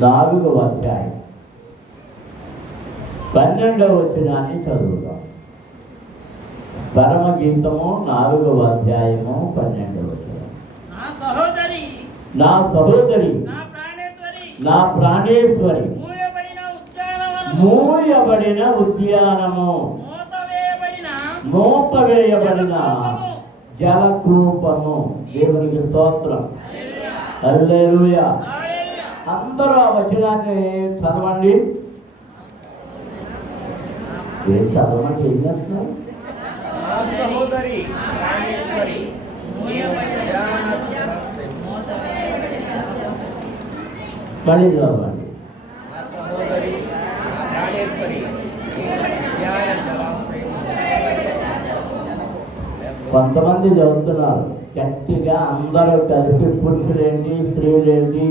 4వ అధ్యాయం 12వ వచనాన్ని చదువుతాం. పరమగీతము 4వ అధ్యాయము 12వ వచనం. నా సహోదరి నా ప్రాణేశ్వరి మూయబడిన ఉద్యానము మోపవేయబడిన జలకూపము. దేవునికి స్తోత్రం. హల్లెలూయా. అందరూ ఆ వచనాన్ని చదవండి. ఏం చదవమంటే ఏం చేస్తున్నారు? మళ్ళీ చదవండి. కొంతమంది చదువుతున్నారు గట్టిగా, అందరూ కలిసి, పురుషులేంటి, స్త్రీలేంటి,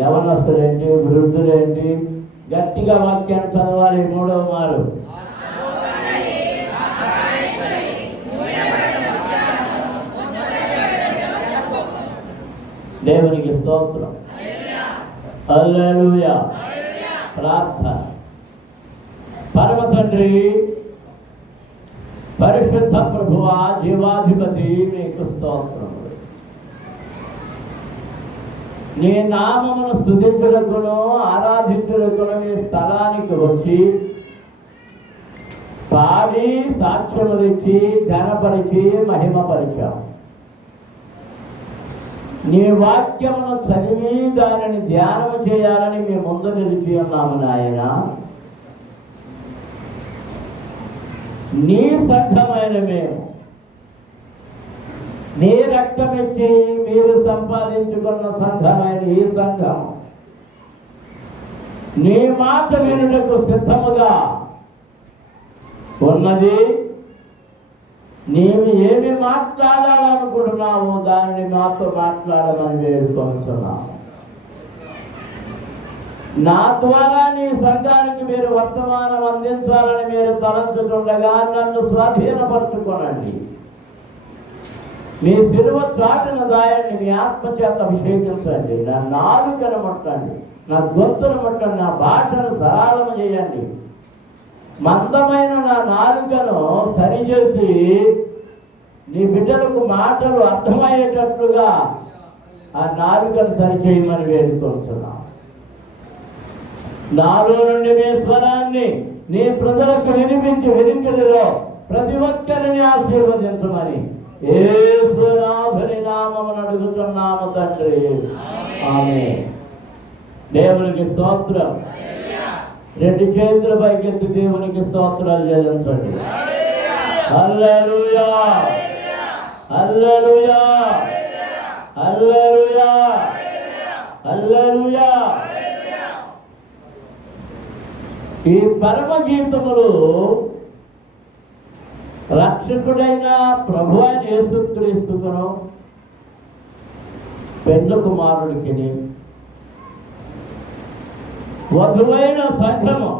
యవనస్తులేంటి, వృద్ధులేంటి, గట్టిగా వాక్యాన్ని చదవాలి. 3వ మారు. దేవునికి స్తోత్రం. హల్లెలూయా. ప్రార్థన. పరమ తండ్రి, పరిశుద్ధ ప్రభువా, జీవాధిపతి, మీకు స్తోత్రములు. నీ నామమును స్తుతించుటకును ఆరాధించుటకును ఈ స్థలానికి వచ్చి పాడి సాక్ష్యములిచ్చి ఘనపరిచి మహిమపరిచాం. నీ వాక్యమును చదివి దానిని ధ్యానం చేయాలని మీ ముందు నిలిచి ఉన్నాము నాయన. నీ సంఘమైన మేము, నీ రక్తమిచ్చి మీరు సంపాదించుకున్న సంఘమైన ఈ సంఘం నీ మాట వినుటకు సిద్ధముగా ఉన్నది. నీవు ఏమి మాట్లాడాలనుకుంటున్నావు దానిని మాతో మాట్లాడమని వేడుకొంటున్నాము. నా ద్వారా నీ సంఘానికి మీరు వర్తమానం అందించాలని మీరు తలంచుతుండగా నన్ను స్వాధీనపరచుకోనండి. మీ శిలువ చాటున దాయండి, మీ ఆత్మచేత అభిషేకించండి. నా నాలుకను ముట్టండి, నా గొంతును ముట్టండి, నా భాషను సరళము చేయండి. మందమైన నా నాలుకను సరిచేసి నీ బిడ్డలకు మాటలు అర్థమయ్యేటట్లుగా ఆ నాలుకను సరిచేయమని వేడుకుంటున్నాం. నాలో నుండి మీ స్వరాన్ని నీ ప్రజలకు వినిపించి వినికిడిలో ప్రతి ఒక్కరిని ఆశీర్వదించమని యేసునాథుని నామమున అడుగుతున్నాము తండ్రి. ఆమేన్. దేవునికి స్తోత్రం. 2 చేతుల పైకెత్తి దేవునికి స్తోత్రాలు చెల్లించండి. హల్లెలూయా, హల్లెలూయా, హల్లెలూయా, హల్లెలూయా. ఈ పరమ గీతములు రక్షకుడైన ప్రభువైన యేసుక్రీస్తును పెండ్లి కుమారుడికి వధువైన సంఘము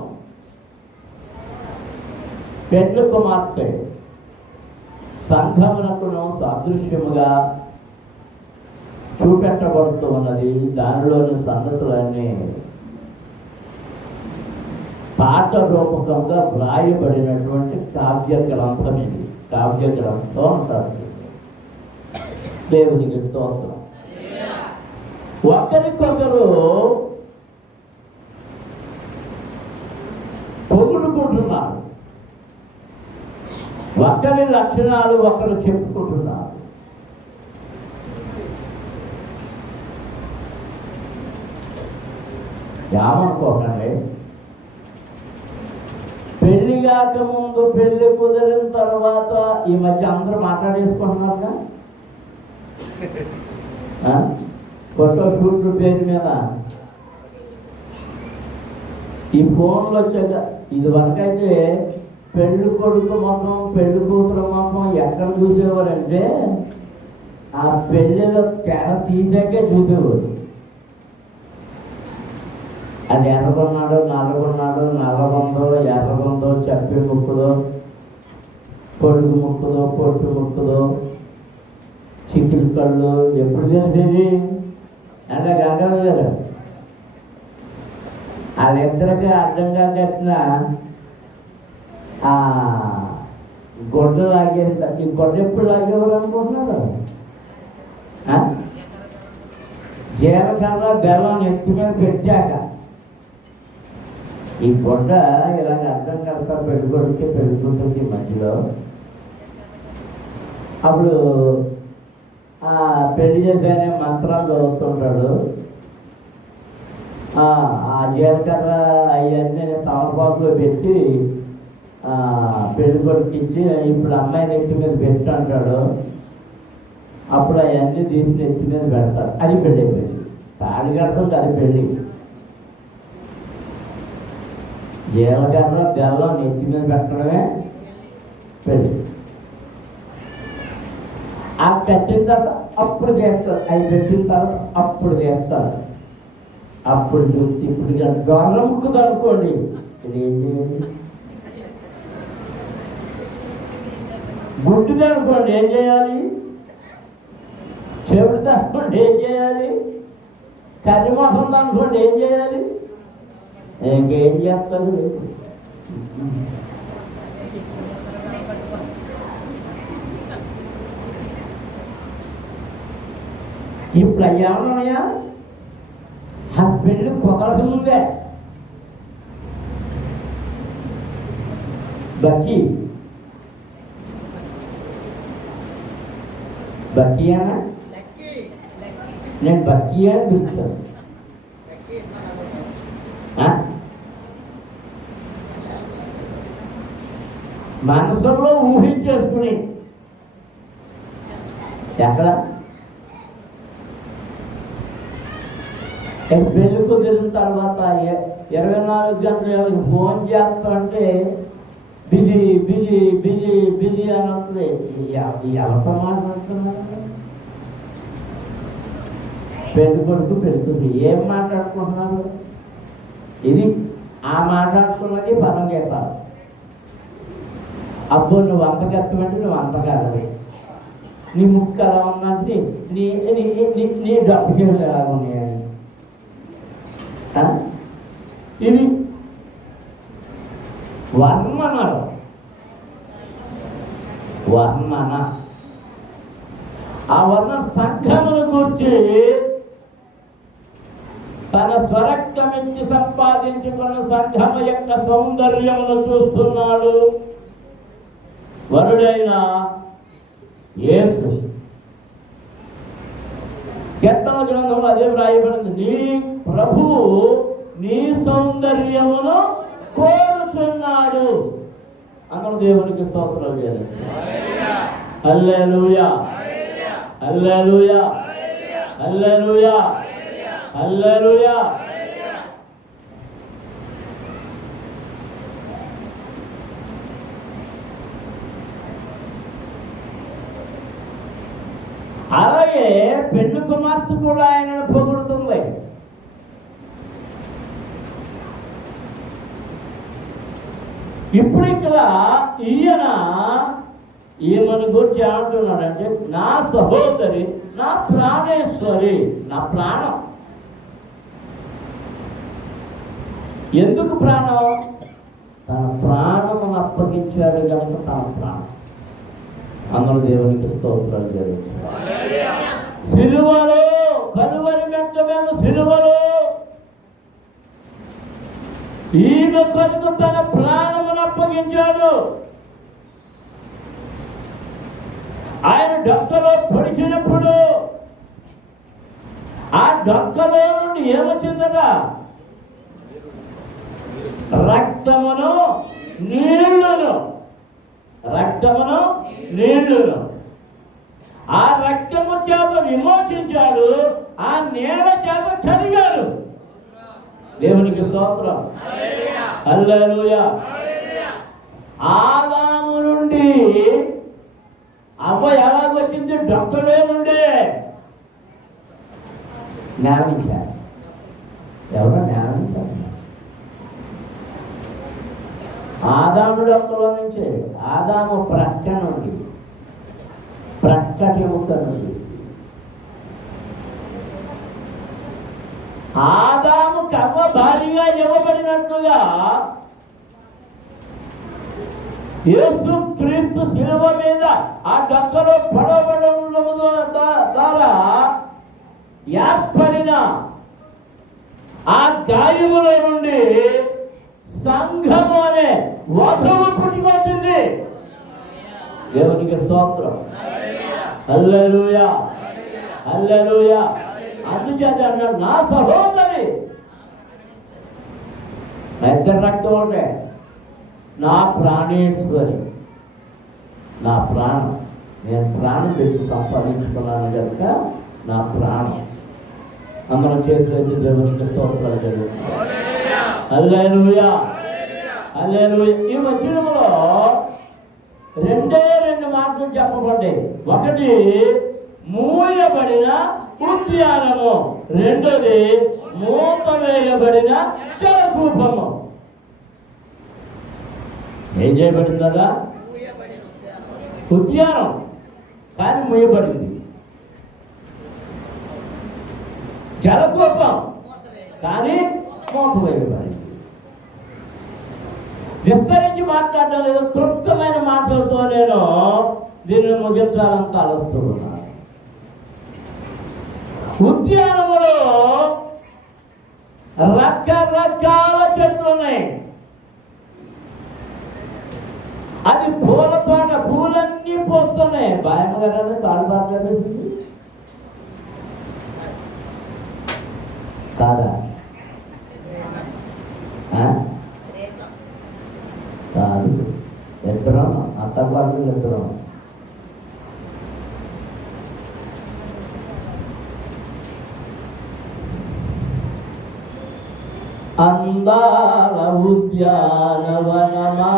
పెండ్లి కుమార్తె సంఘమునకును సాదృశ్యముగా చూపెట్టబడుతూ ఉన్నది. దానిలోని సంగతులన్నీ పాఠ రూపకంగా వ్రాయబడినటువంటి కావ్య గ్రంథం ఇది. కావ్య గ్రంథం అంటారు. దేవునికి స్తోత్రం. ఒకరికొకరు పొగుడుకుంటున్నారు, ఒకరి లక్షణాలు ఒకరు చెప్పుకుంటున్నారు. ఏమనుకోకండి, పెళ్లి కాకముందు పెళ్లి కుదిరిన తర్వాత ఈ మధ్య అందరూ మాట్లాడేసుకుంటున్నారుగా ఫోటో షూట్ పేరు మీద. ఈ ఫోన్లు వచ్చాక ఇది వరకైతే పెళ్లి కొడుకు ముఖం పెళ్లి కూతురు ముఖం ఎక్కడ చూసేవారంటే ఆ పెళ్లిలో తెర తీసాకే చూసేవారు. అది ఎర్రగొన్నాడో నల్లగొన్నాడో, నల్లగొందో ఎర్రగొందో, చెప్పి ముక్కుదో, పొడుగు ముక్కుదో, పొట్టు ముక్కుదో, చికిల్ కళ్ళు ఎప్పుడు తెలిసేది అంటే గంగ గారు వాళ్ళిద్దరికి అడ్డంగా కట్టిన ఆ గొడ్డ లాగేస్తా. ఈ గొడ్డ ఎప్పుడు లాగేవారు అనుకుంటున్నారు? జీలకర్ర బెల్లం ఎత్తి మీద పెట్టాక ఈ గొడ్డ ఇలాగ అడ్డం కడతా పెళ్ళికొడికి పెళ్ళికొడుతుంది మధ్యలో. అప్పుడు ఆ పెళ్లి చేసేనే మంత్రాలు చదువుతుంటాడు. ఆ జీలకర్ర అవన్నీ తమలపాకులో పెట్టి పెళ్లి కొడుకు ఇచ్చి ఇప్పుడు అమ్మాయి నెత్తి మీద పెట్టు అంటాడు. అప్పుడు అవన్నీ తీసి నెత్తి మీద పెడతారు. అది పెళ్ళి అయిపోయింది. తాడి కడతాం అది పెళ్ళి. జీలకర్ర బెల్లం నెత్తి మీద పెట్టడమే పెళ్ళి. ఆ కట్టిన తర్వాత అప్పుడు చేస్తారు. అవి పెట్టిన తర్వాత అప్పుడు చేస్తారు. అప్పుడు చూసి ఇప్పుడు గొర్రెముక్కుది అనుకోండి, ఇది ఏం చేయాలి? గుడ్డుగా అనుకోండి ఏం చేయాలి? చెవిడితో అనుకోండి ఏం చేయాలి? కర్రీ మొహంతో అనుకోండి ఏం చేయాలి? ఇంకేం చేస్తారు? ఇప్పుడు అయ్యామన్నాయా? ఆ పెళ్ళి కుదరదు ముందే బక్కీ బక్కీయానా? నేను బక్కీ అని పిలుస్తాను. మనసులో ఊహించేసుకుని ఎక్కడ పెళ్లి కుదిరిన తర్వాత 24 గంటలకు ఫోన్ చేస్తామంటే బిజీ బిజీ బిజీ బిజీ అని వస్తుంది. ఎవరితో మాట్లాడుతున్నారు? పెళ్లి కొడుకు పెడుతుంది. ఏం మాట్లాడుకుంటున్నారు? ఇది ఆ మాట్లాడుకున్నది పరం చేస్తారు. అబ్బో నువ్వు అంతకెత్తమంటే నువ్వు అంతకాడవి, నీ ముక్కు ఎలా ఉన్నది, నీ నీ డబ్బు చేతులు ఎలా ఉన్నాయని. ఇది వర్ణనలు. వర్ణన ఆ వర్ణ సంఘమును గురించి తన స్వరక్తమిచ్చి సంపాదించుకున్న సంఘము యొక్క సౌందర్యమును చూస్తున్నాడు వరుడైన యేసు. కీర్తన గ్రంథంలో అదే వ్రాయబడింది, నీ ప్రభువు నీ సౌందర్యమును కోరుచున్నాడు. అందరూ దేవునికి స్తోత్రాలు చేయాలి. హల్లెలూయా హల్లెలూయా హల్లెలూయా హల్లెలూయా. అలాగే పెళ్లి కుమార్తె కూడా ఆయనను పొగుడుతుంది. ఇప్పుడు ఇక్కడ ఈమెను గురించి ఏమంటున్నాడంటే, నా సహోదరి, నా ప్రాణేశ్వరి, నా ప్రాణం. ఎందుకు ప్రాణం? తన ప్రాణమును అప్పగించాడు కనుక తన ప్రాణం. అందరూ దేవునికి స్తోత్రాలు జరుగుతాయి. సిలువలో, కలువరి మెట్ట మీద సిలువలో ఈమె కొరకు తన ప్రాణమును అప్పగించాడు. ఆయన డొక్కలో పొడిచినప్పుడు ఆ డొక్కలో నుండి ఏమొచ్చిందట? రక్తమును నీళ్లను. రక్తమును నీళ్లను. ఆ రక్తము చేత విమోచించాడు, ఆ నీళ్ల చేత చదివాడు. దేవునికి స్తోత్రం. హల్లెలూయా. ఆదాము నుండి అవ్వ ఎలాగొచ్చింది? డొక్కలో నుండే జ్ఞానించారు. ఎవరో జ్ఞానించారు. ఆదాము డొక్కలో నుంచి, ఆదాము ప్రక్క నుండి, ప్రక్కటి ముక్క నుండి. ఆదాము కర్మ భారీగా ఇవ్వబడినట్లుగా యేసు క్రీస్తు శిలువ మీద ఆ డక్కలో పడవడం ద్వారా ఏర్పడిన ఆ గాయముల నుండి సంఘము అనే వధువు పుట్టుకొచ్చింది. దేవునికి స్తోత్రం. హల్లెలూయా, హల్లెలూయా. అందుచేత అన్నాడు, నా సహోదరి ఇద్దరు రక్తం ఉంటే నా ప్రాణేశ్వరి, నా ప్రాణం, నేను ప్రాణం పెట్టి సంపాదించుకున్నాను కనుక నా ప్రాణం. అందరం చేతులైతే దేవునికి స్తోత్రాలు జరుగుతుంది. హల్లెలూయా, హల్లెలూయా. ఈ వచనంలో రెండు మాటలు చెప్పబడ్డాయి. ఒకటి మూయబడిన ఉద్యానము, రెండోది మూత వేయబడిన జలకూపము. ఏం చేయబడింది కదా? ఉద్యానం, కానీ మూయబడింది. జలకూపం, కానీ మూత వేయబడింది. విస్తరించి మాట్లాడడం లేదు, క్లుప్తమైన మాటలతో నేను దీన్ని ముగించాలని తలస్తూ ఉన్నాను. ఉద్యానములో రకరకాల చెట్లు ఉన్నాయి. అది పూల తోట, పూలన్నీ పోస్తున్నాయి. బాయమ్మ గారు కాలు బాధేసింది కాదా? కాదు, ఎత్తడం అత్తపాటు ఎత్తడం. అందాల ఉద్యానవనమా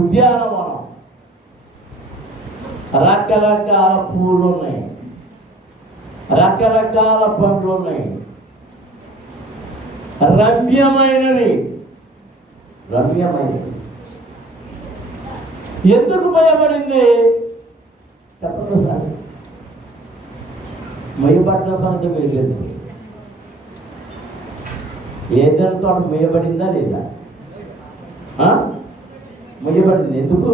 ఉద్యానవనం, రకరకాల పూలు ఉన్నాయి, రకరకాల పండ్లు ఉన్నాయి, రమ్యమైనవి. ఎందుకు భయపడింది చెప్పండి సార్? మొయ్యబడిన సంగతి మీరు తెలుసు. ఏదైనా తోట మొయ్యబడిందా లేదా? ముయ్యబడింది. ఎందుకు?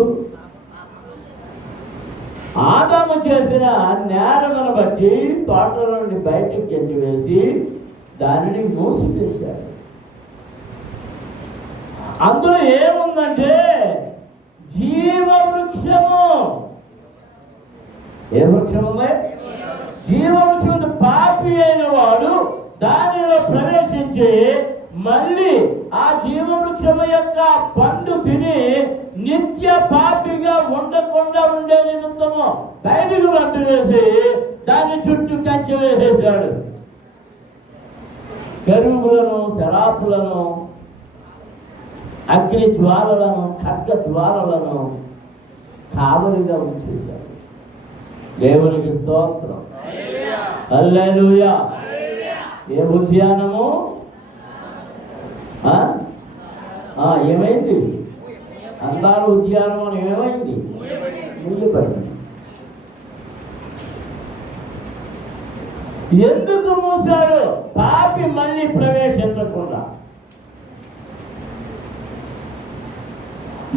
ఆదాము చేసిన నేరమును బట్టి తోటల నుండి బయటికి ఎత్తివేసి దానిని మూసివేశాడు. అందులో ఏముందంటే జీవవృక్షము. ఏ వృక్షం ఉంది? జీవవృక్షం. పాపి అయిన వాడు దానిలో ప్రవేశించి మళ్ళీ ఆ జీవవృక్షము యొక్క పండు తిని నిత్య పాపిగా ఉండకుండా ఉండే నిమిత్తము బయటకు పండు వేసి దాని చుట్టూ కంచె వేసేసాడు. కరువులను, శరాపులను, అగ్ని జ్వాలలను, ఖడ్గ జ్వాలలను కావలిగా ఉంచేశాడు. దేవునికి స్తోత్రం. హల్లెలూయా. ఏ ఉద్యానము? ఏమైంది? అందాల ఉద్యానం అని ఏమైంది? మూయబడింది. ఎందుకు మూసాడు? పాపి మళ్ళీ ప్రవేశించకుండా.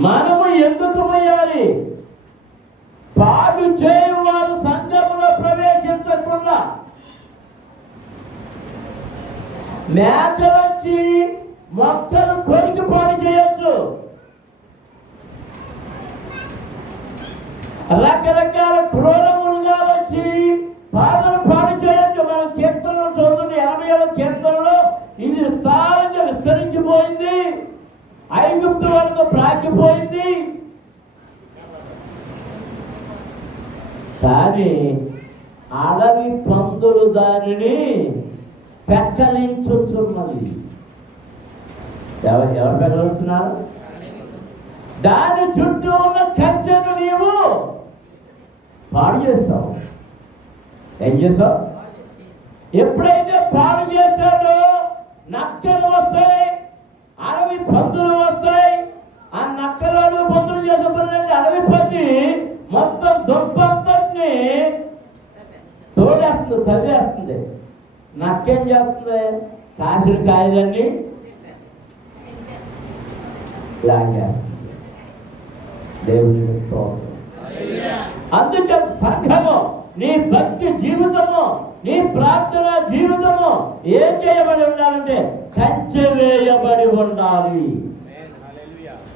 మనము ఎందుకు మూయాలి? పాపి చేయువారు సంఘములో ప్రవేశించకుండా మేకలొచ్చి మొక్కలు కొరికి పాడు చేయొచ్చు, రకరకాల క్రూరములుగా వచ్చి పాడు చేయొచ్చు. మనం కీర్తనలో చదువుతున్న 80వ కీర్తనలో ఇది విస్తారంగా విస్తరించిపోయింది, ఐగుప్తు వరకు ప్రాకిపోయింది. కానీ అడవి పందులు దానిని పెక్కలించుచున్నది. ఎవరు పెక్కలిస్తున్నారు? దాని చుట్టూ ఉన్న కంచెను నీవు పాడు చేస్తావు. ఏం చేస్తావు? ఎప్పుడైతే పాడు చేశాడో నక్కలు వస్తాయి, అడవి పందులు వస్తాయి. ఆ నక్కలు అడవి పందులు చేసేటప్పుడు అడవి పంది మొత్తం దుర్బంతని తోడేస్తుంది, చదివేస్తుంది. నక్కేం చేస్తుంది? కాసిన కాయలన్నీ లాగేస్తుంది. దేవునికి స్తోత్రం. అందుకే సంఘము, నీ భక్తి జీవితము, నీ ప్రార్థన జీవితము ఏం చేయబడి ఉండాలంటే కంచె వేయబడి ఉండాలి.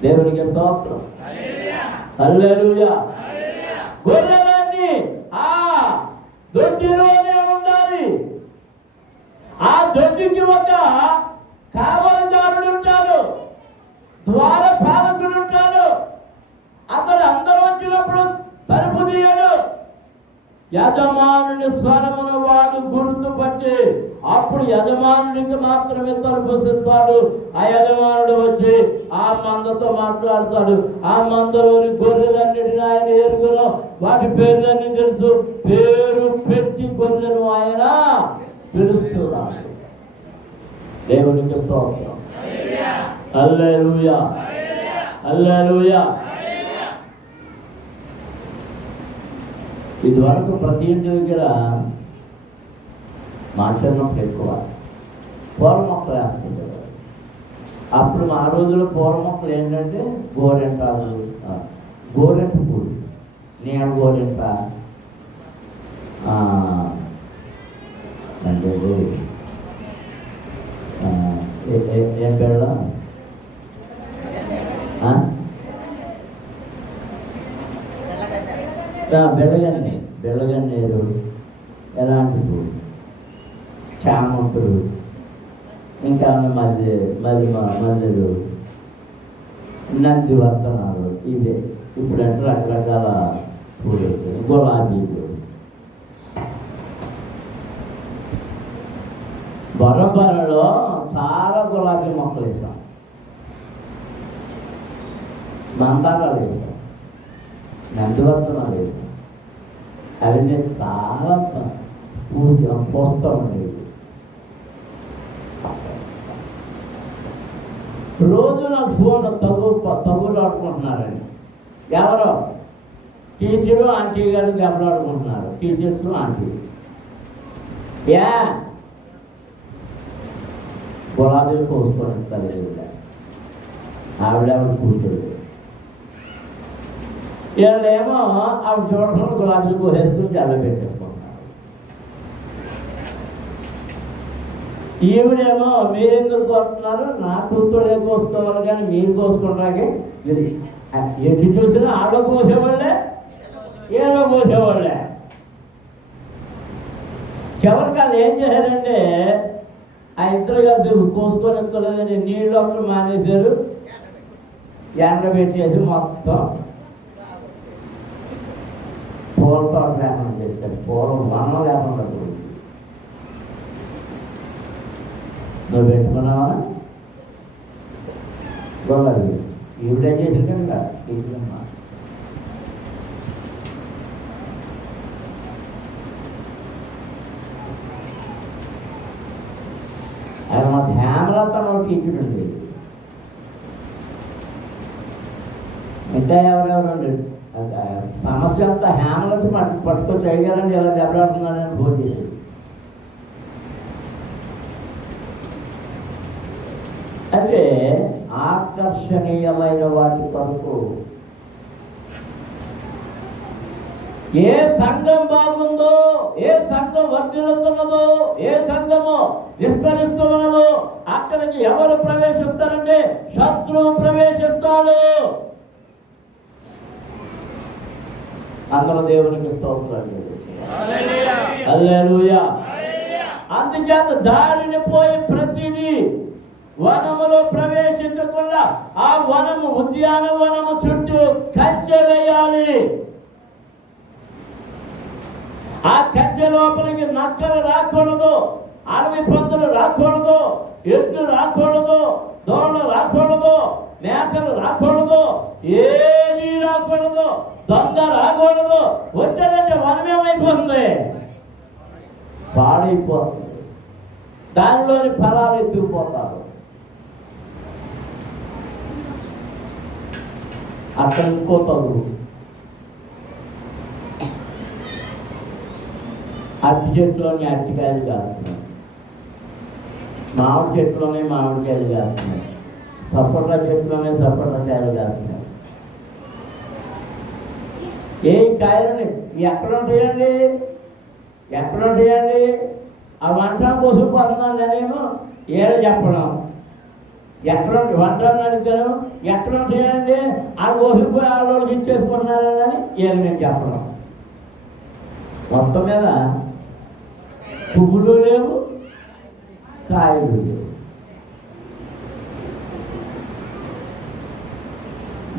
దేవునికి స్తోత్రం. హల్లెలూయా. గొర్రెలన్నీ ఆ దొడ్డిలోనే ఉండాలి. ఆ దొడ్డికి ఒక కావలిదారుడు ఉంటాడు, ద్వార పాలకుడు ఉంటాడు. అతడు అందరూ వచ్చినప్పుడు తలుపు తీయడు. యజమానుని స్వరమును వాడు గుర్తుపట్టి అప్పుడు యజమానుడికి మాత్రమే తలుపు ఇస్తాడు. ఆ యజమానుడు వచ్చి ఆ మందతో మాట్లాడతాడు. ఆ మందలోని గొర్రెలన్నిటిని ఆయన ఎరుగును, వాటి పేర్లన్నీ తెలుసు. పేరు పెట్టి గొర్రెను ఆయన పిలుస్తున్నాడు. దేవునికి స్తోత్రం. హల్లెలూయా. హల్లెలూయా. ఇది వరకు ప్రతి ఇంటి దగ్గర మామిడి మొక్కలు ఎక్కువ, పూల మొక్కలు వేస్తుంటారు. అప్పుడు ఆ రోజుల్లో పూల మొక్కలు ఏంటంటే గోరెంటాలు, గోరెంట పూలు, నేను గోరెంట అంటే ఏం పేరు బెల్లగన్నేరు, ఎలాంటి పూలు, చామంతులు, ఇంకా మల్లెలు, నంది వర్తనాలు, ఇవే. ఇప్పుడు అంటే రకరకాల పూలు, గులాబీలు. బొర్రంపల్లిలో చాలా గులాబీ మొక్కలు వేసాం, మందారాలు వేసాం, నందివర్తనాలు వేసాం. అవన్నీ చాలా పోస్తూ ఉండేవి. రోజు నాకు ఫోన్ తగులు ఆడుకుంటున్నారండి. ఎవరో టీచరు ఆంటీ గారు దెబ్బలాడుకుంటున్నారు. టీచర్స్ ఆంటీ గులాబీలు కోసుకొని ఇస్తారు. ఆవిడ కూర్చోడు. వీళ్ళేమో ఆవిడ చూడకుండా గులాబీలు కోసేసుకుని జల్ల పెట్టేసుకుంటున్నారు. ఈవిడేమో మీరెందుకు కోరుతున్నారు, నా కూతురే కోసుకోవాలి కానీ మీరు కోసుకుంటాకే ఎటు చూసినా ఆడో కోసేవాళ్ళే ఏడో కోసేవాళ్ళే. చివరికి వాళ్ళు ఏం చేశారంటే ఆ ఇద్దరు కలిసి కోసుకొని ఎత్తలేదని నీళ్ళు ఒక్కరు మానేశారు, ఎండబెట్టేసి మొత్తం పూల తోట లేకుండా చేశారు. పూర్వం వనం లేకుండా పోయింది. నువ్వు పెట్టుకున్నావా గొల్లది ఈవిడేం చేసింది కదా ఇట్లమ్మా. అది మా హేమలత నోటి ఇచ్చుడండి. ఇంకా ఎవరెవరండి సమస్య అంతా హేమలత పట్టుకొచ్చి అయ్యారని ఇలా దెబ్బలాడుతున్నానని ఫోన్ చేసి అంటే ఆకర్షణీయమైన వాటి కొరకు ఏ సంఘం బాగుందో, ఏ సంఘం వర్ధిల్లుతున్నదో, ఏ సంఘము విస్తరిస్తూ ఉన్నదో అక్కడికి ఎవరు ప్రవేశిస్తారంటే శత్రువు ప్రవేశిస్తాడు. అందరూ దేవునికి స్తోత్రాలు. హల్లెలూయా. అందుచేత దారిని పోయి ప్రతిదీ వనములో ప్రవేశించకుండా ఆ వనము ఉద్యానవనము చుట్టూ కంచె వేయాలి. ఆ కంచె లోపలికి నక్కలు రాకూడదు, అడవి పందులు రాకూడదు, ఎద్దు రాకూడదు, దోణలు రాకూడదు, మేకలు రాకూడదు, ఏమీ రాకూడదు, దొంగ రాకూడదు. వచ్చాడంటే వనమేమైపోతుంది, పాడైపోతుంది. దానిలోని ఫలాలు ఎత్తుకుపోతారు. అక్కడ ఇంకో తగులు, అరటి చెట్టులోని అరటికాయలు కాస్తున్నాయి, మామిడి చెట్టులోనే మామిడికాయలు కాస్తున్నాయి, సపోటా చెట్టులోనే సపోటా కాయలు కాస్తున్నాయి. ఏ కాయలని ఎక్కడ ఉంటాయండి, ఎక్కడ ఉంటాయండి? ఆ వంట కోసం పొందాను నేనేమో ఏదో చెప్పడం, ఎక్కడ వంట అడిగాను ఎక్కడ ఉంటాయండి, ఆ కోసిపోయి ఆడవాళ్ళకి ఇచ్చేసుకుంటున్నారని అని ఏదో నేను చెప్పడం. మొత్తం మీద పువ్వులు లేవు, కాయలు లేవు.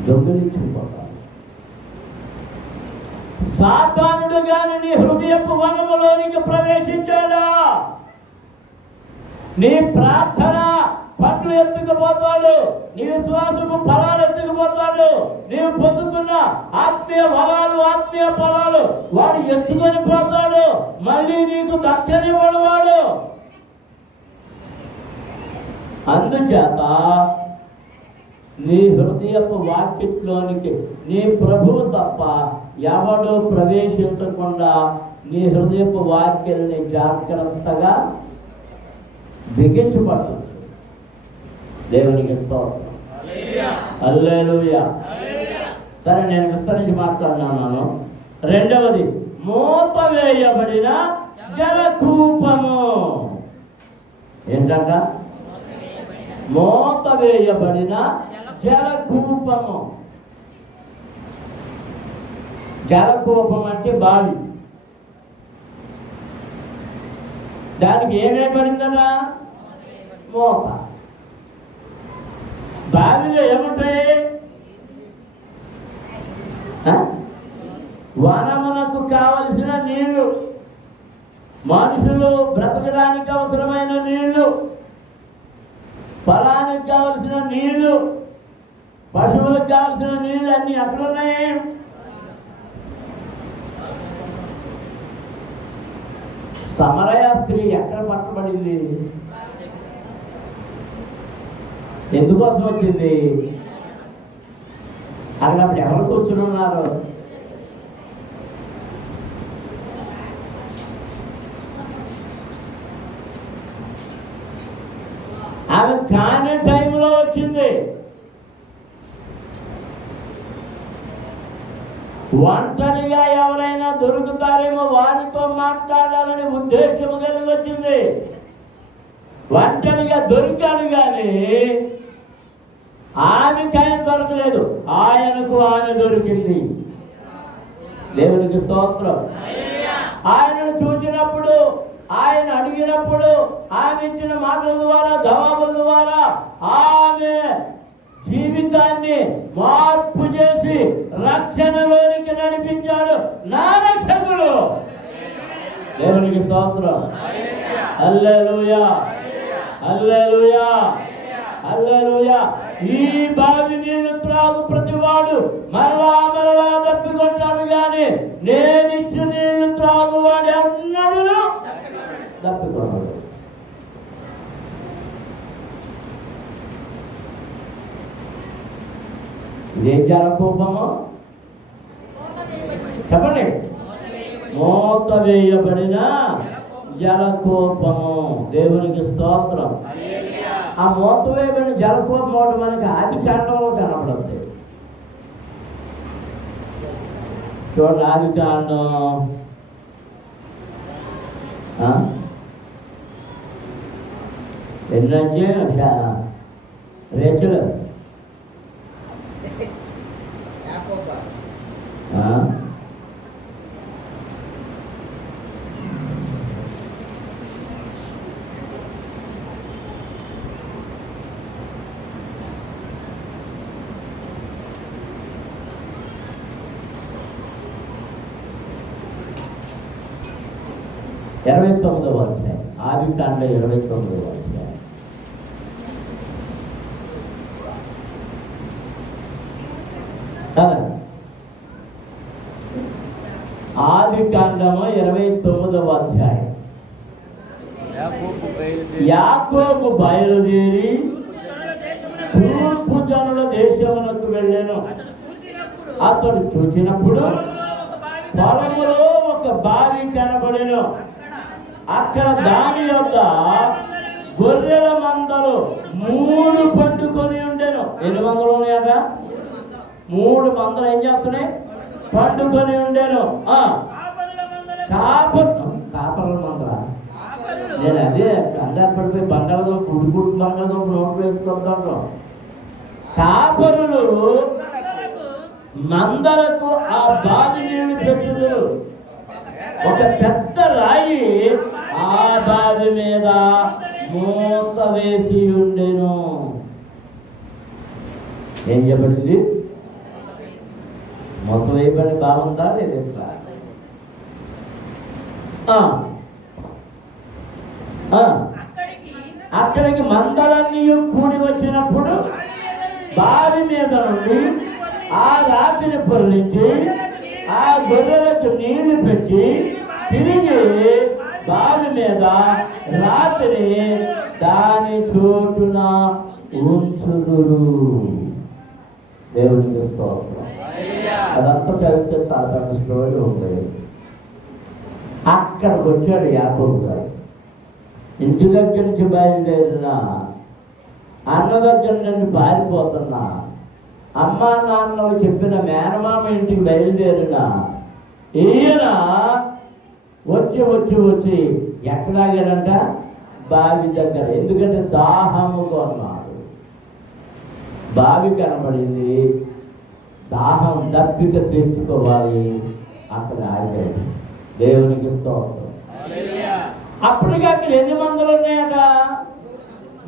దొంగలించిపోతారు. సాతానుడు గాని నీ హృదయపు వనములోనికి ప్రవేశించాడా, నీ ప్రార్థన పట్లు ఎత్తుకుపోతాడు, నీ విశ్వాసము ఫలాలు ఎత్తుకుపోతాడు. నీవు పొందుతున్న ఆత్మీయ వరాలు, ఆత్మీయ ఫలాలు వాడు ఎత్తుకొని పోతాడు. మళ్ళీ నీకు దక్షిణివ్వడు వాడు. అందుచేత నీ హృదయపు వాక్యంలోనికి నీ ప్రభువు తప్ప ఎవడు ప్రవేశించకుండా నీ హృదయపు వాక్యాలని జాగ్రత్తగా బిగించబడవచ్చు. దేవునికి స్తోత్రం. హల్లెలూయా. సరే, నేను విస్తరించి మాట్లాడినాను. రెండవది మూత వేయబడిన జలకూపము. ఏంటంట? మూత వేయబడిన జలకూపము. జలకూపం అంటే బావి. దానికి ఏమేయబడిందట? మూత. బావిలో ఏముంటాయి? వనమునకు కావలసిన నీళ్లు, మనుషులు బ్రతకడానికి అవసరమైన నీళ్లు, పొలానికి కావలసిన నీళ్లు, పశువులకు కావలసిన నీళ్లు అన్నీ అక్కడ ఉన్నాయి. సమరయ స్త్రీ ఎక్కడ పట్టబడింది? ఎందుకోసం వచ్చింది? అన్నప్పుడు ఎవరు కూర్చుని ఉన్నారు? ఆమె కాని టైంలో వచ్చింది. ఒంటరిగా ఎవరైనా దొరుకుతారేమో వారితో మాట్లాడాలని ఉద్దేశం కలిగి వచ్చింది. ఒంటరిగా దొరికాడు కానీ ఆమెకు ఆయన దొరకలేదు, ఆయనకు ఆమె దొరికింది. దేవునికి స్తోత్రం. ఆయనను చూసినప్పుడు, ఆయన అడిగినప్పుడు, ఆమె ఇచ్చిన మాటల ద్వారా, జవాబుల ద్వారా ఆమె జీవితాన్ని మార్పు చేసి రక్షణలోనికి నడిపించాడు నా రక్షకుడు. దేవునికి స్తోత్రం. హల్లెలూయా, హల్లెలూయా, హల్లెలూయా. ఈ బావి నీళ్లు త్రాగు ప్రతివాడు మరలా తప్పికొంటాడు కానీ నేనిచ్చు నీళ్లు త్రాగువాడు అన్నాడు తప్పికొన్నాడు. ఇదే జలకూపము చెప్పండి. మోత వేయబడిన జలకూపము. దేవునికి స్తోత్రం. ఆ మోత వేయబడిన జలకూపం ఒకటి మనకి ఆది కాండంలో కనపడుతుంది. చూడండి, ఆది కాండం ఎన్నంటే రేచలు అధ్యాయం, ఆది కాండ 29వ అధ్యాయం. ఆది కాండము 29వ అధ్యాయం. యాకోబు బయలుదేరి తూర్పు జనుల దేశమునకు వెళ్ళాను. అతడు చూసినప్పుడు పొలములో ఒక బావి కనబడెను. అక్కడ దాని యొక్క గొర్రెల మందలు 3 పండుకొని ఉండెను. ఎన్ని మందలు ఉన్నాయట? 3 మందలు ఏం చేస్తున్నాయి? పండుకొని ఉండేను. కాపర్ల మందల. నేను అదే కంగారు పడిపోయి బంగాళదుంప ఉడుకుడు బంగాళదుంప నోట్లు వేసుకుంటాను. కాపరులు మందలకు ఆ బావి నీళ్లు పెట్టుదురు. ఒక పెద్ద రాయి ఆ బావి మీద మూత వేసి ఉండెను. ఏం చెప్పండి? మొత్తం వేయబడి బాగుందా లేదు? ఎట్లా అక్కడికి మందలన్నీ కూడి వచ్చినప్పుడు బావి మీద నుండి ఆ రాతిని పొర్లించి ఆ గొర్రెలకు నీళ్లు పెట్టి తిరిగి బావి మీద రాతిని దాని చోటున ఉంచుదురు. దేవునికి స్తోత్రం. అదంతా చదివితే చాలా పెద్ద స్టోరీ ఉంది. అక్కడికి వచ్చాడు యాకోబు గారు. ఇంటి దగ్గర నుంచి బయలుదేరిన, అన్న దగ్గర నుండి పారిపోతున్నా, అమ్మా నాన్నలు చెప్పిన మేనమామ ఇంటికి బయలుదేరిన ఈయన వచ్చి ఎక్కడాగాడంట? బావి దగ్గర. ఎందుకంటే దాహముగా ఉన్నాడు. బావి కనబడింది, దాహం దప్పిక తీర్చుకోవాలి. అక్కడ ఆగాడు. దేవునికి స్తోత్రం. అప్పటికి అక్కడ ఎన్ని మందలు ఉన్నాయట?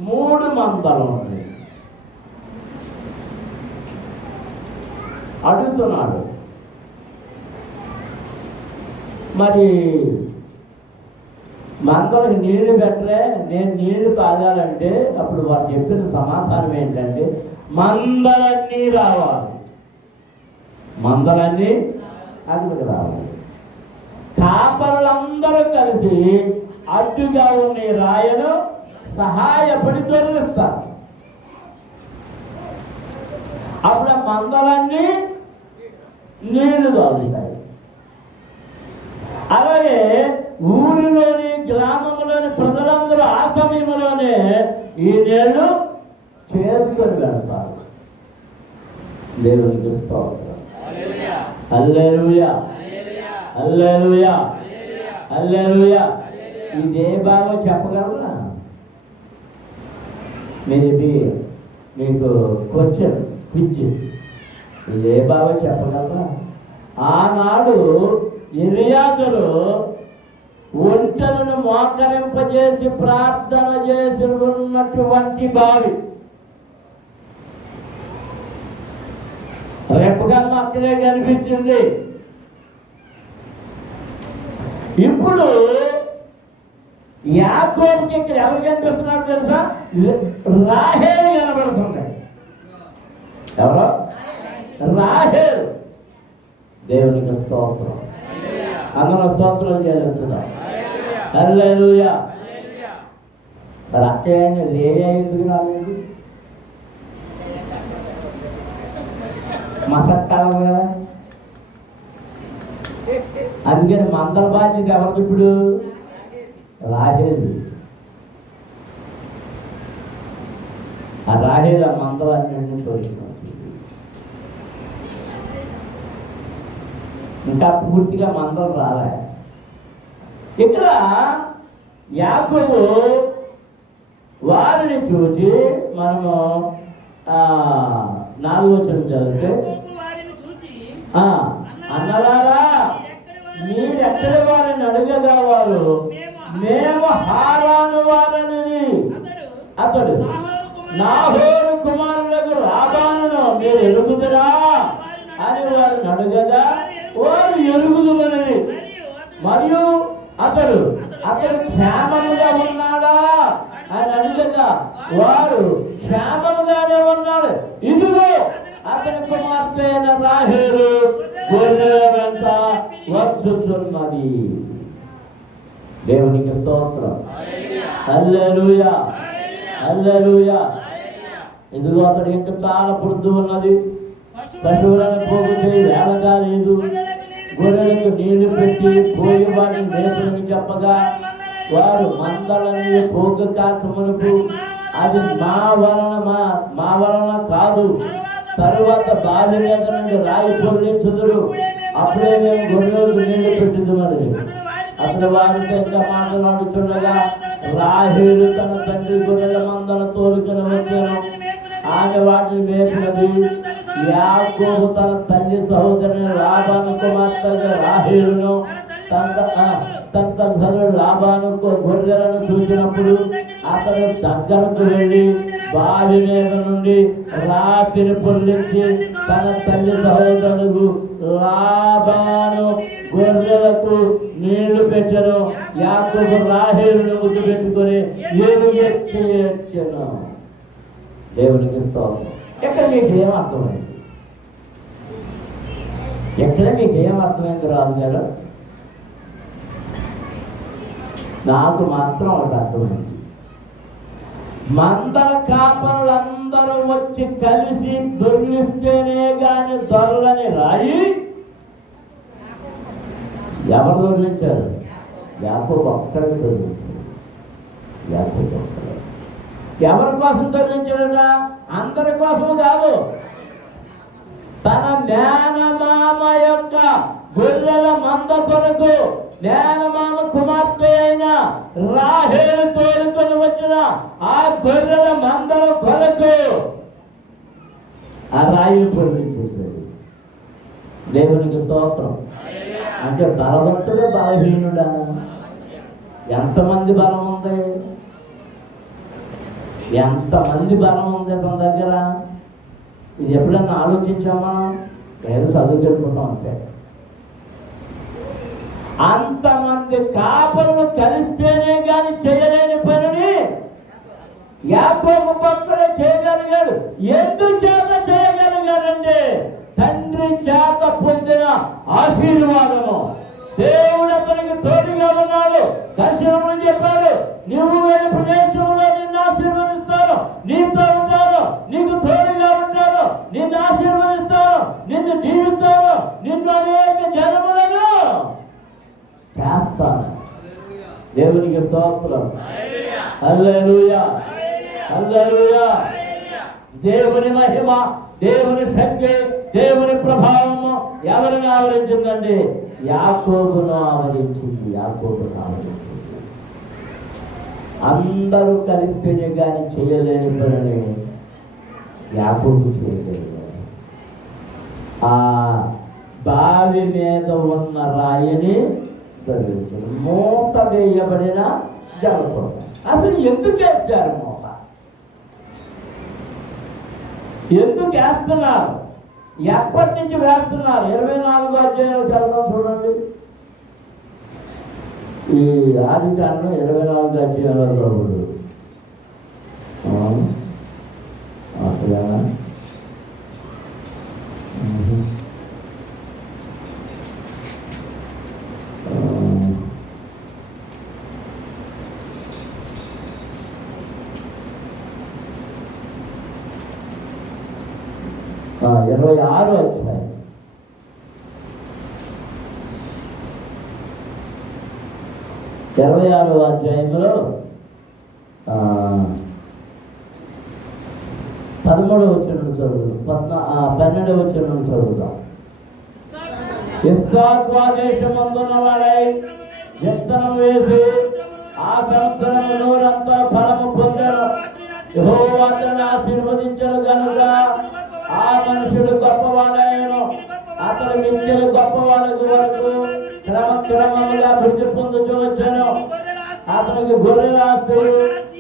3 మందలు ఉన్నాయి. అడుగుతున్నాడు, మరి మందలకు నీళ్లు పెట్టలే, నేను నీళ్లు తాగాలంటే అప్పుడు వారు చెప్పిన సమాధానం ఏంటంటే మందలన్నీ రావాలి, మందలన్నీ అడుగుకు రావాలి. కాపరులందరూ కలిసి అడ్డుగా ఉన్న రాయను సహాయపడి తొలగిస్తారు. అప్పుడు ఆ మందలన్నీ నీళ్లు తాగుతాయి. అలాగే ఊరిలోని గ్రామంలోని ప్రజలందరూ ఆ సమయంలోనే ఈ నీళ్లు చేరుకొని వెళ్తారు. దేవునికి స్తోత్రం. హల్లెలూయా, హల్లెలూయా, హల్లెలూయా. ఇదే బాగా చెప్పగలరా? మీది మీకు క్వశ్చన్ క్విజ్. ఇదే బాగా చెప్పగలరా? ఆనాడు ఎలియాజరు ఒంటెలను మోకరింపజేసి ప్రార్థన చేసి ఉన్నటువంటి బావి రేపుకల్లా అక్కడే కనిపించింది. ఇప్పుడు యాకోబుకి ఇక్కడ ఎవరు కనిపిస్తున్నాడు తెలుసా? రాహేలు కనబడుతున్నాడు. ఎవరో రాహేలు. దేవునికి స్తోత్రం. అందరూ స్తోత్రం చేస్తున్నా. హల్లెలూయా. మరి అత్తయ్య లేయా ఎందుకు రాలేదు? మసక్కాలం కదా. అందుకని మందల బాధ్యత ఎవరికి ఇప్పుడు? రాహేలు. ఆ రాహేలు ఆ మందలన్నింటినీ తోడుకున్నాడు. ఇంకా పూర్తిగా మందలు రాలే. ఇక్కడ యాకోబు వారిని చూసి మనము 4వ వచనం చదివితే, అన్నలారా మీరెక్కడి వారిని అడుగగా వారు మేము హారాను వారని అతడు నాహోరు కుమారులకు లాబానును మీరు ఎరుగుదురా అని వారిని అడుగగా వారు ఎరుగుదుమని, మరియు అతడు క్షేమముగా ఉన్నాడా అని అడుగగా వారు క్షేమముగానే ఉన్నాడు. ఇదిగో అతని కుమార్తె అయిన రాహేలు గొర్రెల వెంట వచ్చుచున్నది. దేవునికి స్తోత్రం. హల్లెలూయా, హల్లెలూయా. ఇదిగో అతడు ఇంకా చాలా పొద్దు ఉన్నది. పశువులను పోగు చేయి వేళగా లేదు. గొర్రెలకు నీళ్లు పెట్టి పోయి వాటిని మేపులని చెప్పగా వారు మందలని పోగు కాకమునకు అది మా వలన కాదు, తరువాత బావి మీద నుండి రాయి పొర్లించుదురు, అప్పుడే మేము గొర్రెలకు నీళ్లు పెట్టుదుమని. అతడు వారితో ఇంకా మాట్లాడుతుండగా రాహేలు తన తండ్రి గొర్రెల మందల తోలుకొని వచ్చాను. ఆమె వాటిని మేపినది. యాకోబు తన తల్లి సహోదరుని లాబాను కుమార్తెగా రాహేలును తన తల్లి లాబాను గొర్రెలను చూసినప్పుడు అతడు దగ్గరకు వెళ్ళి బావి మీద నుండి రాతిని పొర్లించి తన తల్లి సహోదరుడు లాబాను గొర్రెలకు నీళ్లు పెట్టాను. యాకోబు రాహేలును ముద్దు పెట్టుకొని ఏడ్చెను. దేవునికి స్తోత్రం. ఎక్కడ మీకు ఏమర్థమైంది? ఎక్కడ మీకు ఏమర్థమైంది రాజుగారు? నాకు మాత్రం ఒకటి అర్థమైంది. మందల కాపరులందరూ వచ్చి కలిసి దొర్లిస్తేనే గాని దొరలని రాయి ఎవరు దొర్లించారు? యాకోబు ఒక్కడే దొర్లించారు. యాకోబు ఒక్కడే. ఎవరి కోసం దొర్లించాడట? అందరి కోసం కాదు. తన మేనమామ యొక్క గొర్రెల మంద కొరకు మేనమామ కుమార్తె అయిన రాహేలు తోలుకొని వచ్చిన ఆ గొర్రెల మందల కొరకు ఆ రాయి పొందించేశాడు. దేవునికి స్తోత్రం. అంటే బలవంతుడు బలహీనుడా? ఎంతమంది బలం ఉంది? ఎంతమంది బలం ఉంది తన దగ్గర? ఇది ఎప్పుడన్నా ఆలోచించామా? ఏదో చదువుకెళ్ళిపోతాం అంతే. అంతమంది కాపరులు కలిస్తేనే కానీ చేయలేని పనిని యాకోబు భక్తుడే చేయగలిగాడు. ఎందుచేత చేయగలిగాడంటే తండ్రి చేత పొందిన ఆశీర్వాదము. దేవుడు అతనికి తోడుగా ఉన్నాడు. దర్శనములు చెప్పాడు, నువ్వు వెళ్ళి ప్రదేశంలో నిన్ను ఆశీర్వదిస్తాను, నీతో ఉంటాను, నీకు తోడుగా ఉంటాను, నిన్ను ఆశీర్వదిస్తాను, నిన్ను దీవిస్తాను, నిన్ను అనేక జనములను చేస్తాను. దేవునికి స్తోత్రం. హల్లెలూయా, హల్లెలూయా. దేవుని మహిమ, దేవుని శక్తి, దేవుని ప్రభావము ఎవరిని ఆవరించిందండి? యాకోబును ఆవరించింది. అందరూ కలిస్తేనే కానీ చేయలేని పనిని యాకోబు చేయలేదు. ఆ బావి మీద ఉన్న రాయిని ధరించాడు. మూత వేయబడిన జలకొండ. అసలు ఎందుకు వేస్తారు మూత? ఎందుకు వేస్తున్నారు? ఎప్పటి నుంచి వేస్తున్నారు? 24వ అధ్యాయంలో చదువుతాం చూడండి. ఈ ఆదికాండం 24వ అధ్యాయంలో ప్రభుడు అసలు 26వ అధ్యాయం 26వ అధ్యాయంలో 13వ వచనం చదువుతాం. 12వ వచనం చదువుతాం. ఇస్సాకు ఆ దేశమందున్న వాడై విత్తనం వేసి ఆ సంవత్సరం నూరంతా ఫలము పొందాను. యెహోవా అతనిని ఆశీర్వదించను గనుక ఆ మనుషుడు గొప్పవాడయ్యను. అతను మించిన గొప్పవాళ్ళకు వరకు క్రమక్రమముగా వృద్ధి పొందుతూ వచ్చాను. అతనికి గొర్రెల ఆస్తులు,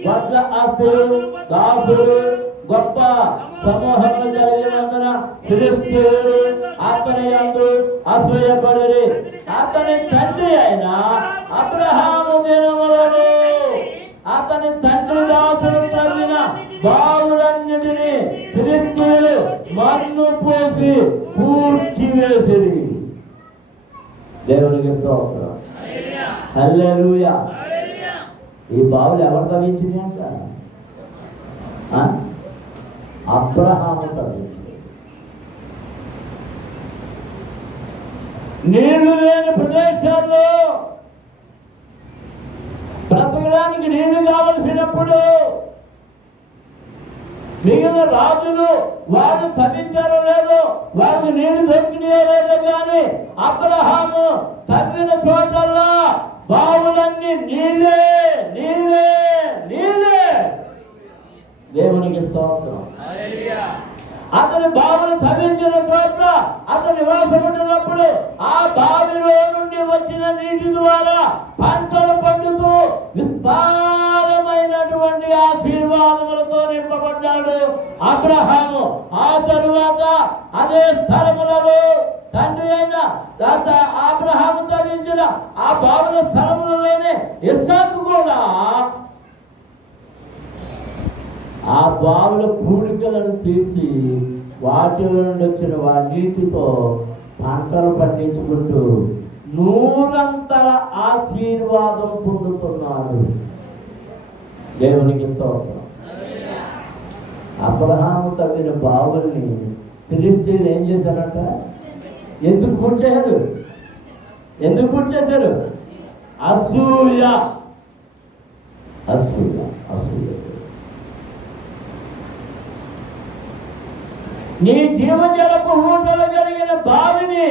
వడ్ల ఆస్తులు, దాసులు, గొప్ప సమూహములు కలిగినందున ఫిలిష్తీయులు అతని యందు అసూయపడిరి. అతని తండ్రి అయిన అబ్రహాము దినములలో అతని తండ్రి దాసులు తవ్విన బావులన్నిటినీ ఫిలిష్తీయులు మన్ను పోసి పూడ్చివేసిరి. దేవునికి స్తోత్రం. హల్లెలూయా. ఈ బావులు ఎవరు తవ్వించినాయంట? అబ్రహాము తవ్వించింది. నీళ్లు లేని ప్రదేశాల్లో బ్రతకడానికి నీళ్లు కావలసినప్పుడు మిగిలిన రాజులు వాళ్ళు తవ్వించారో లేదో, వాళ్ళకి నీళ్లు దొరికినాయో లేదో, కానీ అబ్రహాము తవ్విన చోటల్లా బావులన్నీ నీళ్ళే నీళ్ళే నీళ్ళే. దేవునికి స్తోత్రం. అతని బావులు తవ్వించిన చోట్ల అతను నివాసం ఉంటున్నప్పుడు ఆ బావిలో నుండి వచ్చిన నీటి ద్వారా పంటలు పండుతూ విస్తారమైనటువంటి ఆశీర్వాదములతో నింపబడ్డాడు అబ్రహాము. ఆ తరువాత అదే స్థలములలో తండ్రి అయిన అబ్రహాము తవ్వించిన ఆ బావుల స్థలములలోనే ఇస్సాకు కూడా ఆ బావుల పూడికలను తీసి వాటిలో నుండి వచ్చిన నీటితో పంటలు పండించుకుంటూ నూరంతల ఆశీర్వాదం పొందుతున్నాడు. దేవునికి స్తోత్రం. అబ్రహాము తవ్విన బావుల్ని ఫిలిష్తీయులు ఏం చేశారంట? ఎందుకు పుట్టారు? అసూయ. నీ జీవజలపు ఊటలు కలిగిన బావిని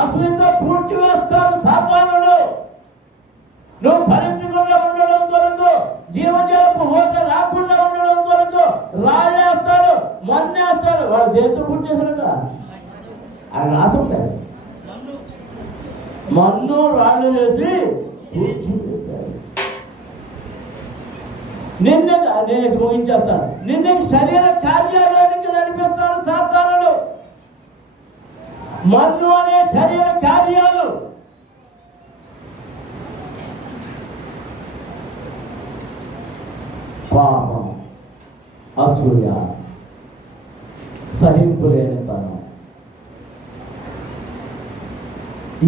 అసూయతో పూడ్చి వేస్తాడు సాతానుడు. నువ్వు భరించకుండా ఉండడం కొరకు, జీవజలపు ఊట రాకుండా ఉండడం కొరకు రాళ్ళేస్తాడు, మన్నేస్తాడు. వాడు దేంతో పుట్టేశారట? ఆయన రాసుంటాడు. మన్ను రాళ్ళు వేసి పూడ్చి వేశాడు. నేను ముగించేస్తాను. నిన్న శరీర కార్యాలయానికి నడిపిస్తాడు సాతానుడు. మన్ను అనే శరీర కార్యాలు పాపం, అసూయ, సహింపులేనితనం,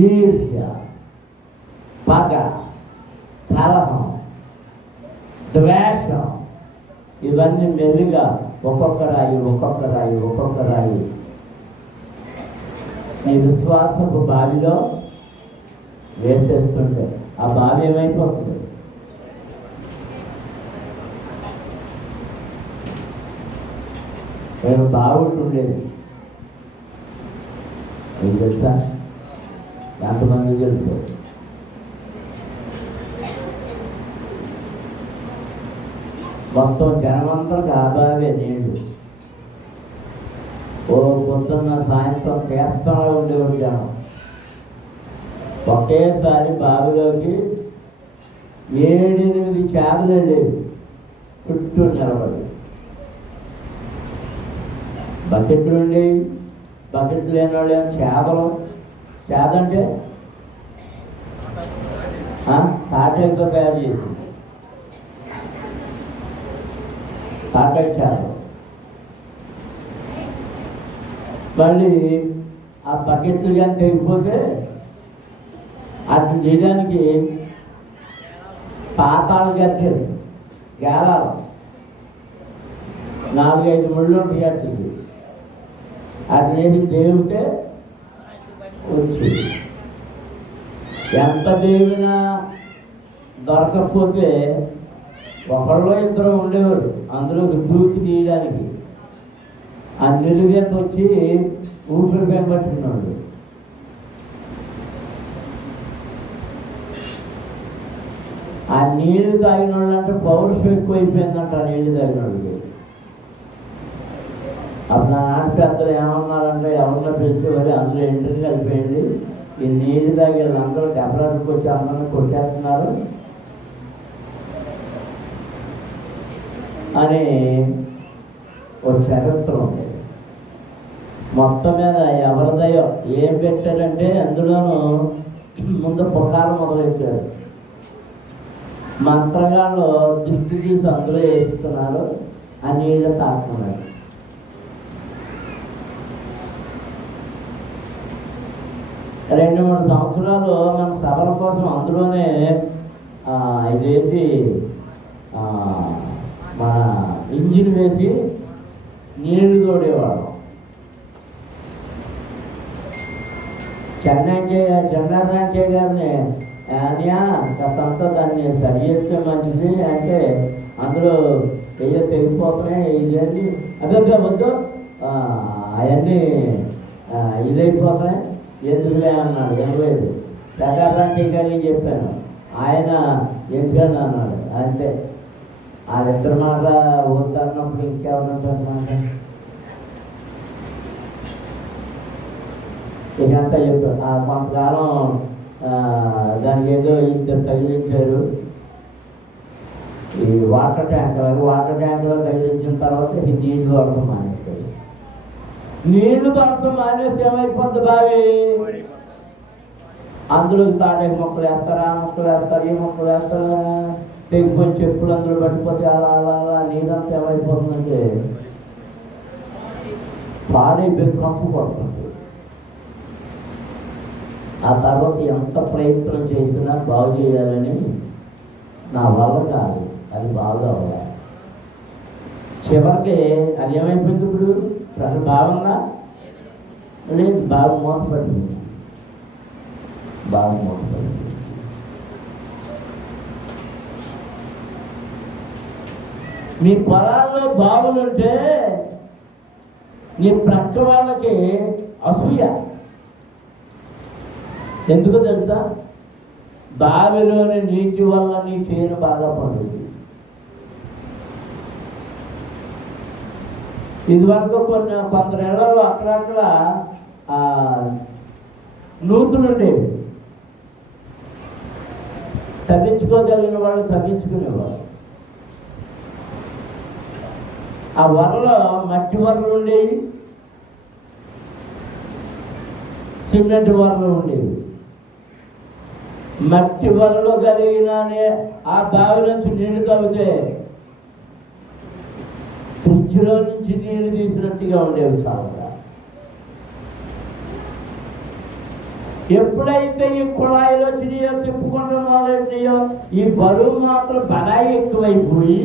ఈర్ష్య, పగ, కలహం, ద్వేషం, ఇవన్నీ మెల్లిగా ఒక్కొక్క రాయి నీ విశ్వాసపు బావిలో వేసేస్తుంటే ఆ బావి ఏమైపోతుంది? నేను బాగుంటుండేది. మీకు తెలుసా? ఎంతమంది తెలుసు? మొత్తం జనమంతరికి ఆబావే నీళ్ళు. ఓ పొద్దున్న సాయంత్రం తీర్థంలో ఉండేవాడు జనం. ఒకేసారి బావిలోకి 7-8 చేపలు వెళ్ళేవి చుట్టూ నిలబడి. బకెట్లు ఉండేవి, బకెట్లు లేని వాళ్ళు చేపలు. చేప అంటే తాటేతో తయారు చేసింది, తాటాకు చేపలు. మళ్ళీ ఆ బకెట్లు కానీ తెగిపోతే అటు చేయడానికి పాతాలు కట్టారు, గేలాలు 4-5 ముళ్ళు ఉంటాయి. అట్లకి అటు చేసి దేవుడితే వచ్చి ఎంత దేవునా దొరకకపోతే ఒకళ్ళు ఇద్దరు ఉండేవారు అందులో దూకి తీయడానికి. ఆ నిలుగెంత వచ్చి ఊపిరి పెంపట్టుకున్నాడు. ఆ నీళ్లు తాగిన వాళ్ళు అంటే పౌరుషం ఎక్కువైపోయిందంట. ఆ నీళ్లు తాగిన వాళ్ళకి అప్పుడు నా నాటి పెద్దలు ఏమన్నారంటే, ఎవరిలో పెంచేవారు అందులో ఎంట్రీ కలిపేయండి, ఈ నీళ్లు తాగే అందరూ దెబ్బలాటకు వచ్చి అందరిని కొట్టేస్తున్నారు అని ఒక చరిత్ర ఉంది. మొత్తం మీద ఎవరిదయో ఏం పెట్టారంటే అందులోనూ ముందు పుకారం మొదలెట్టారు. మంత్రగాళ్ళు దిష్టి తీసి అందులో వేస్తున్నారు, ఆ నీళ్ళు తాకుతున్నారు. రెండు మూడు సంవత్సరాలు మన సభల కోసం అందులోనే ఇదేంటి మన ఇంజిన్ వేసి నీళ్లు తోడేవాడు. చెన్నారాంకే గారిని అనియా కాస్తంతా దాన్ని సరి చేస్తే మంచిది అంటే అందులో తెగిపోతున్నాయి ఇదేంటి అదే వద్దు అవన్నీ ఇదైపోతున్నాయి ఎందుకులే అన్నాడు. ఏం లేదు చెన్నారాంకే గారికి చెప్పాను, ఆయన ఎందుకని అన్నాడు. అంతే వాళ్ళిద్దరి మాట వద్దన్నప్పుడు ఇంకేమన్నమాట ఇకంతా చెప్పారు. కొంతకాలం దానికి ఏదో ఇద్దరు తగిలించారు. ఈ వాటర్ ట్యాంకులో తగిలించిన తర్వాత ఈ నీళ్లు దొరకడం మానేస్తాయి. నీళ్లు దొరకడం మానేస్తే ఏమైపోద్ది బావి? అందులో తాటాకు మొక్కలు వేస్తారు, ఆ మొక్కలు వేస్తారు, ఈ మొక్కలు వేస్తారు, తెగిపోయి చెప్పులు అందులో పడిపోతే అలా అలా అలా నీళ్ళంతా ఏమైపోతుందంటే పాడైపోయి కంపు కొడుతుంది. ఆ తర్వాత ఎంత ప్రయత్నం చేసినా బాగు చేయాలని నా వల్ల కాదు, అది బాగా అవ్వాలి. చివరికి అది ఏమైపోయింది? ఇప్పుడు ప్రజలు బాగుందా లేదు, బాగా మూతపడింది, బాగా మూతపడింది. మీ పొలాల్లో బావులుంటే నీ ప్రక్క వాళ్ళకి అసూయ. ఎందుకు తెలుసా? బావిలోని నీటి వల్ల నీ చేను బాగా పండుతుంది. ఇదివరకు కొందరేళ్లలో అక్కడక్కడ నూతులుండేవి, తగ్గించుకోగలిగిన వాళ్ళు తగ్గించుకునేవారు. ఆ వరలో మట్టి వరలు ఉండేవి, సిమెంట్ వరలు ఉండేవి. మట్టి వరలు కలిగినానే ఆ బావి నుంచి నీళ్లు తవ్వితే ఫ్రిడ్జ్లో నుంచి నీళ్లు తీసినట్టుగా ఉండేవి చాలా. ఎప్పుడైతే ఈ కుళాయిలో చిన్నయో తిప్పుకుంటూ మొదలెట్టినాయో ఈ బరువు మాత్రం బలాయి ఎక్కువైపోయి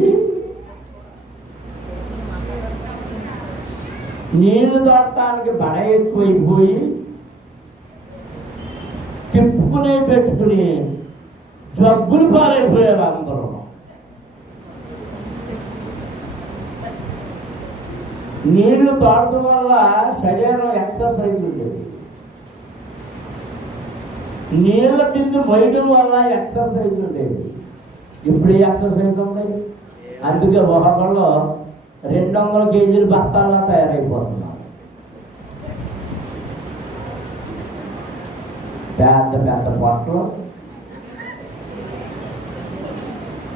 నీళ్లు దొరకడానికి బడ ఎక్కువైపోయి తిప్పుకునే పెట్టుకుని జబ్బులు పారైపోయారు అందరూ. నీళ్లు తాగడం వల్ల శరీరం ఎక్సర్సైజ్ ఉండేది. నీళ్ళ కింద మొయ్యడం వల్ల ఎక్సర్సైజ్ ఉండేది. ఇప్పుడు ఎక్సర్సైజ్ ఉంది. అందుకే ఒకళ్ళు 200 కేజీలు బస్తాల్లో తయారైపోతున్నారు. పెద్ద పెద్ద పొట్టలు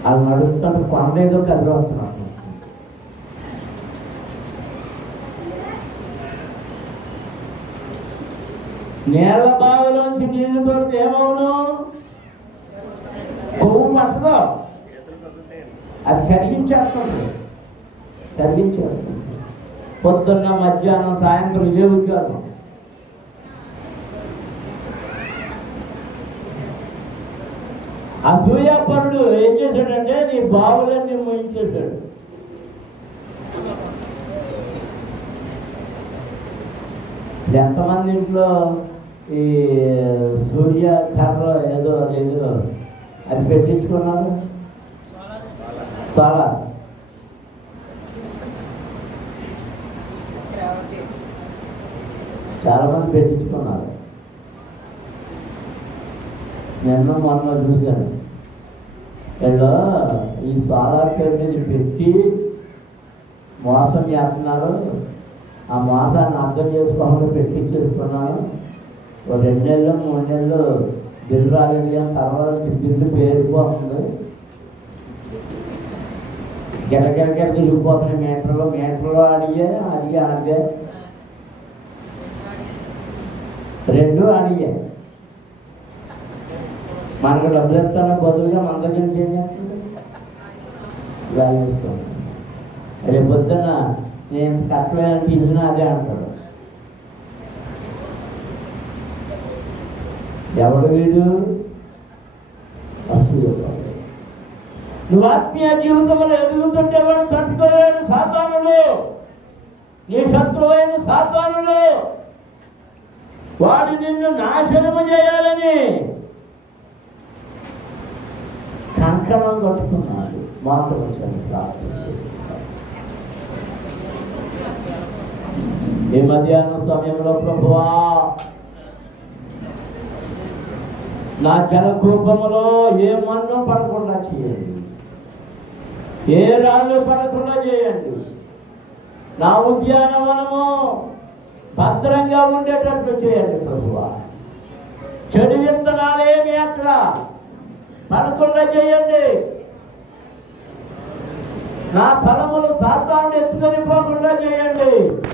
అది నడుపుతాడు. కొండ ఏదో కదిలిస్తున్నాడు. నీళ్ళ బావిలోంచి నీళ్లు దొరికితే ఏమవును? కొవ్వు పట్టదు, అది కరిగించేస్తుంది. పొద్దున్న మధ్యాహ్నం సాయంత్రం ఇదే ఉద్యోగం. అసూయాపరుడు ఏం చేశాడంటే నీ బావులన్నీ మోయించేశాడు. ఎంతమంది ఇంట్లో ఈ సూర్య కర్ర ఏదో అది పెట్టించుకున్నారు? సోలార్. చాలా మంది పెట్టించుకున్నారు. నిన్న మొన్న చూశాను. వీళ్ళు ఈ సోలార్ పేరు మీద పెట్టి మోసం చేస్తున్నారు. ఆ మోసాన్ని అర్థం చేసుకోకుండా పెట్టించేసుకున్నాను. 2 నెలలు 3 నెలలు బిల్లు రాలేదు. కానీ తర్వాత బిల్లు పేరుకుపోతుంది. గిరగిరగిర తిరిగిపోతున్నాయి. మీటర్లో అడిగే రెండు అడిగే. మనకు డబ్బులు ఇస్తాను బదులుగా మన దగ్గర ఏం చేస్తుంది? వేసుకోండి. రేపు పొద్దున్న నేను కట్టలేనంటే ఇల్లున అదే అంటాడు. ఎవడు వీడు? నువ్వు ఆత్మీయ జీవితంలో ఎదుగుతుంటే వాడు తట్టుకోలేడు సాతానుడు. నీ శత్రువైన సాతానుడు వాడు నిన్ను నాశనము చేయాలని కంకణం కట్టుకున్నాడు. మాటలు ఈ మధ్యాహ్న సమయంలో ప్రభువా నా జలకూపములో ఏ మన్ను పడకుండా చేయండి, ఏ రాళ్ళు పడకుండా చేయండి. నా ఉద్యానవనము భద్రంగా ఉండేటట్లు చేయండి ప్రభువా. చెడు విత్తనాలేమి అక్కడ పడకుండా చేయండి. నా ఫలములు సాతాను ఎత్తుకొని పోకుండా చేయండి.